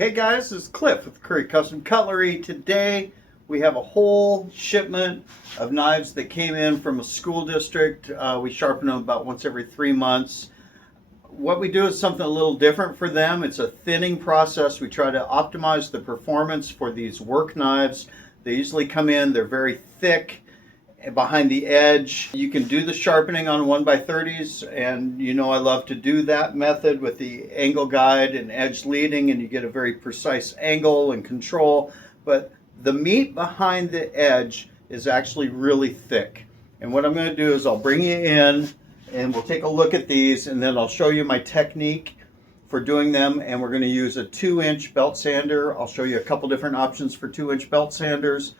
Hey guys, this is Cliff with Curry Custom Cutlery. Today we have a whole shipment of knives that came in from a school district. We sharpen them about once every 3 months. What we do is something a little different for them. It's a thinning process. We try to optimize the performance for these work knives. They usually come in, they're very thick behind the edge. You can do the sharpening on 1x30s, and you know I love to do that method with the angle guide and edge leading, and you get a very precise angle and control. But the meat behind the edge is actually really thick. And what I'm going to do is I'll bring you in and we'll take a look at these, and then I'll show you my technique for doing them. And we're going to use a 2-inch belt sander. I'll show you a couple different options for 2-inch belt sanders.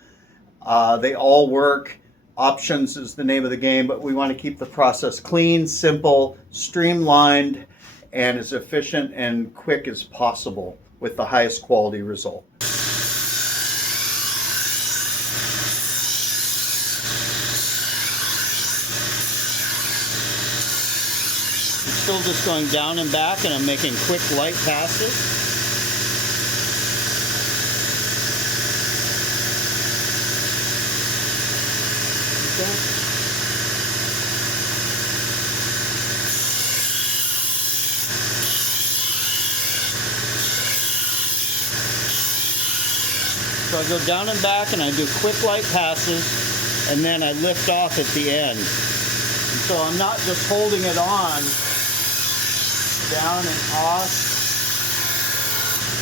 They all work. Options is the name of the game, but we want to keep the process clean, simple, streamlined, and as efficient and quick as possible with the highest quality result. I'm still just going down and back, and I'm making quick, light passes. So I go down and back and I do quick light passes, and then I lift off at the end. And so I'm not just holding it on, down and off.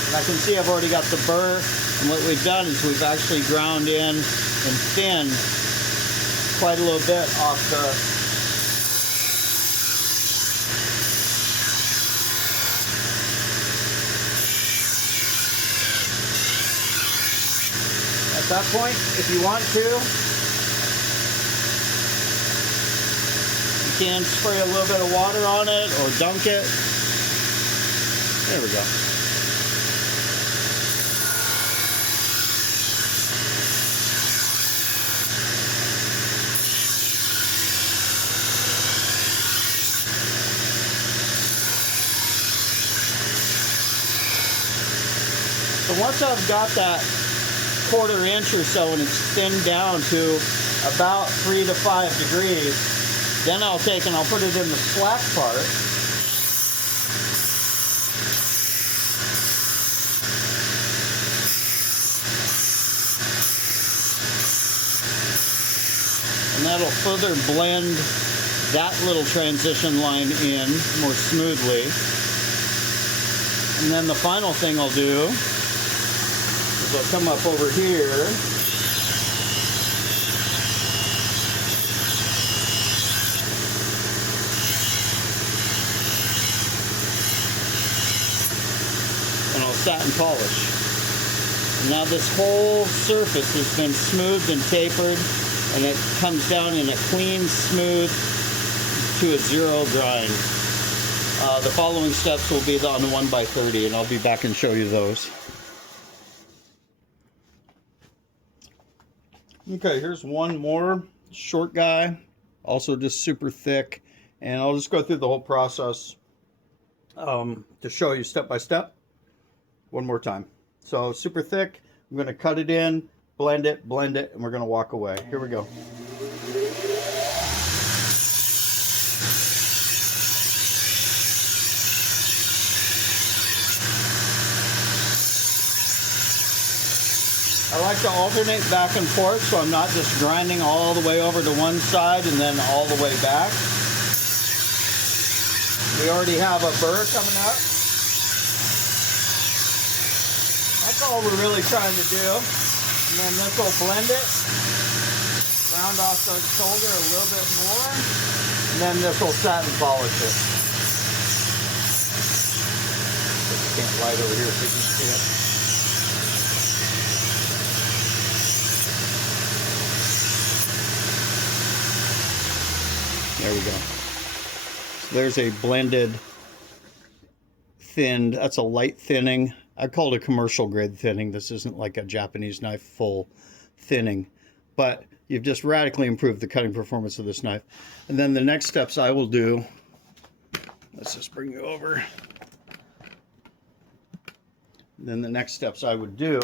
And I can see I've already got the burr, and what we've done is we've actually ground in and thinned quite a little bit off the at that point, if you want to, you can spray a little bit of water on it or dunk it. There we go. So once I've got that 1/4 inch or so and it's thinned down to about 3 to 5 degrees, then I'll take and I'll put it in the slack part. And that'll further blend that little transition line in more smoothly. And then the final thing I'll do is I'll come up over here and I'll satin polish. And now this whole surface has been smoothed and tapered, and it comes down in a clean, smooth, to a 0 grind. The following steps will be on the 1x30, and I'll be back and show you those. Okay, here's one more short guy, also just super thick, and I'll just go through the whole process to show you step by step one more time. So super thick, I'm going to cut it in, blend it, and we're going to walk away. Here we go. I like to alternate back and forth, so I'm not just grinding all the way over to one side and then all the way back. We already have a burr coming up. That's all we're really trying to do. And then this will blend it, round off the shoulder a little bit more, and then this will satin polish it. Can't light over here so you can see it. There we go. So there's a blended, thinned, that's a light thinning. I call it a commercial grade thinning. This isn't like a Japanese knife full thinning, but you've just radically improved the cutting performance of this knife. And then the next steps I will do, let's just bring you over. Then the next steps I would do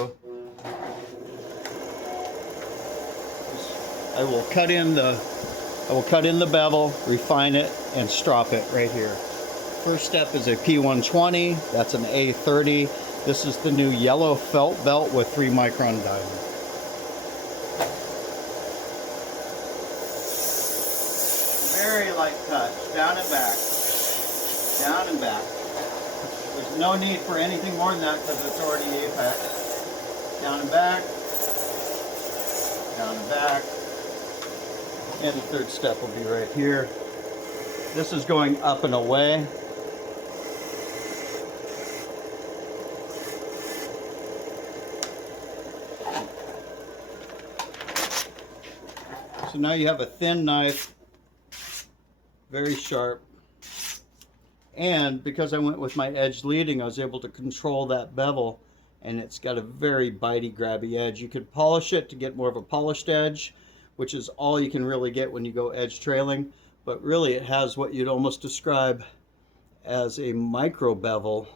is I will cut in the bevel, refine it, and strop it right here. First step is a P120, that's an A30. This is the new yellow felt belt with 3 micron diamond. Very light touch, down and back, down and back. There's no need for anything more than that because it's already apex. Down and back, down and back. And the third step will be right here. This is going up and away. So now you have a thin knife, very sharp. And because I went with my edge leading, I was able to control that bevel, and it's got a very bitey, grabby edge. You could polish it to get more of a polished edge, which is all you can really get when you go edge trailing. But really it has what you'd almost describe as a micro bevel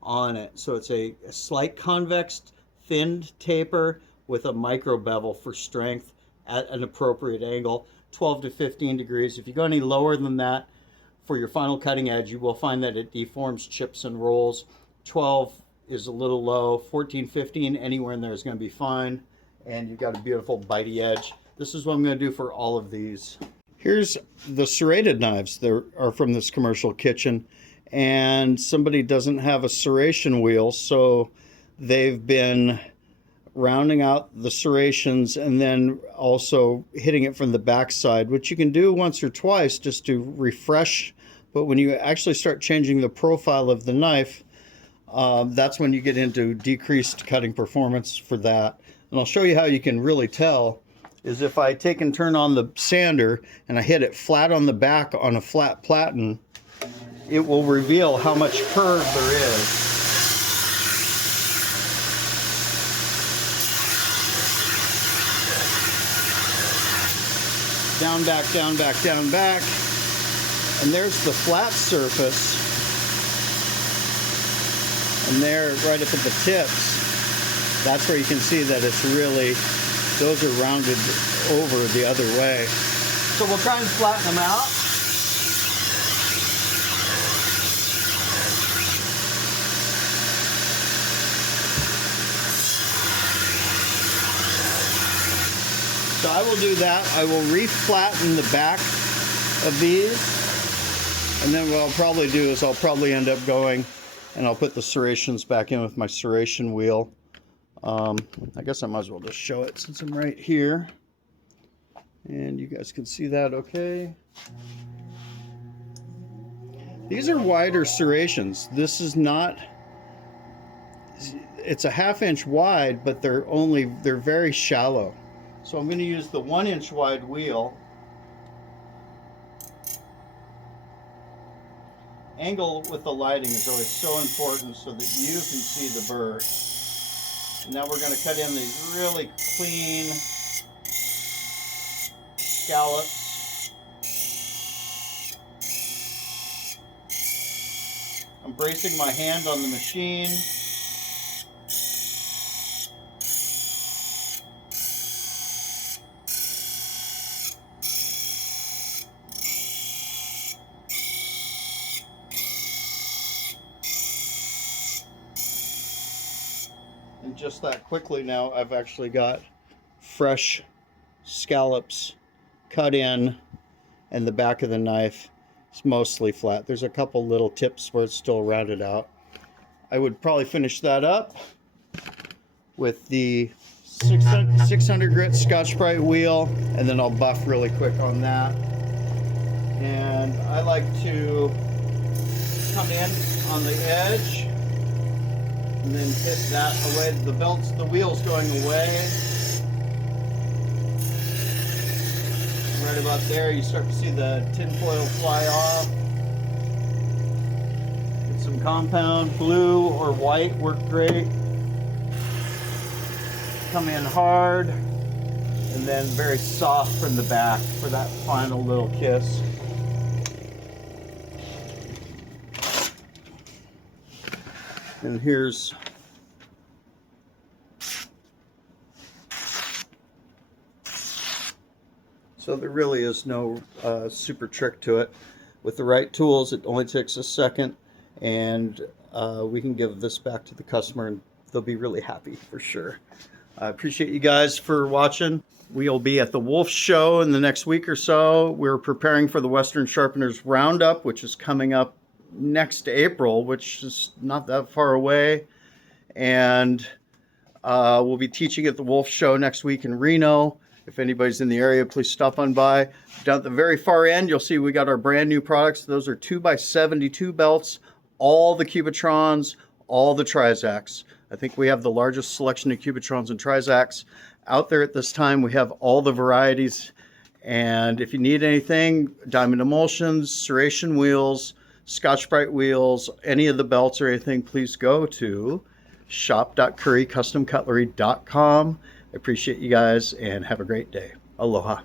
on it. So it's a slight convex, thinned taper with a micro bevel for strength at an appropriate angle, 12 to 15 degrees. If you go any lower than that for your final cutting edge, you will find that it deforms, chips, and rolls. 12 is a little low, 14, 15, anywhere in there is going to be fine. And you've got a beautiful bitey edge. This is what I'm going to do for all of these. Here's the serrated knives that are from this commercial kitchen, and somebody doesn't have a serration wheel, so they've been rounding out the serrations and then also hitting it from the backside, which you can do once or twice just to refresh. But when you actually start changing the profile of the knife, that's when you get into decreased cutting performance for that. And I'll show you how you can really tell is if I take and turn on the sander and I hit it flat on the back on a flat platen, it will reveal how much curve there is. Down, back, down, back, down, back. And there's the flat surface. And there, right up at the tips, that's where you can see that it's really, those are rounded over the other way. So we'll try and flatten them out. So I will do that. I will re-flatten the back of these. And then what I'll probably do is I'll probably end up going and I'll put the serrations back in with my serration wheel. I guess I might as well just show it since I'm right here. And you guys can see that okay. These are wider serrations. This is not, it's a 1/2 inch wide, but they're very shallow. So I'm going to use the 1 inch wide wheel. Angle with the lighting is always so important so that you can see the burr. And now we're going to cut in these really clean scallops. I'm bracing my hand on the machine. And just that quickly now, I've actually got fresh scallops cut in, and the back of the knife is mostly flat. There's a couple little tips where it's still rounded out. I would probably finish that up with the 600 grit Scotch-Brite wheel, and then I'll buff really quick on that. And I like to come in on the edge and then hit that away. The wheel's going away. Right about there, you start to see the tin foil fly off. Get some compound, blue or white work great. Come in hard, and then very soft from the back for that final little kiss. And here's so there really is no super trick to it. With the right tools, it only takes a second, and we can give this back to the customer and they'll be really happy for sure. I appreciate you guys for watching. We'll be at the Wolf Show in the next week or so. We're preparing for the Western Sharpeners Roundup, which is coming up next April, which is not that far away. And we'll be teaching at the Wolf Show next week in Reno. If anybody's in the area, please stop on by. Down at the very far end, you'll see we got our brand new products. Those are 2x72 belts, all the Cubitrons, all the Trizacks. I think we have the largest selection of Cubitrons and Trizacks out there at this time. We have all the varieties. And if you need anything, diamond emulsions, serration wheels, Scotch-Brite wheels, any of the belts or anything, please go to shop.currycustomcutlery.com. I appreciate you guys and have a great day. Aloha.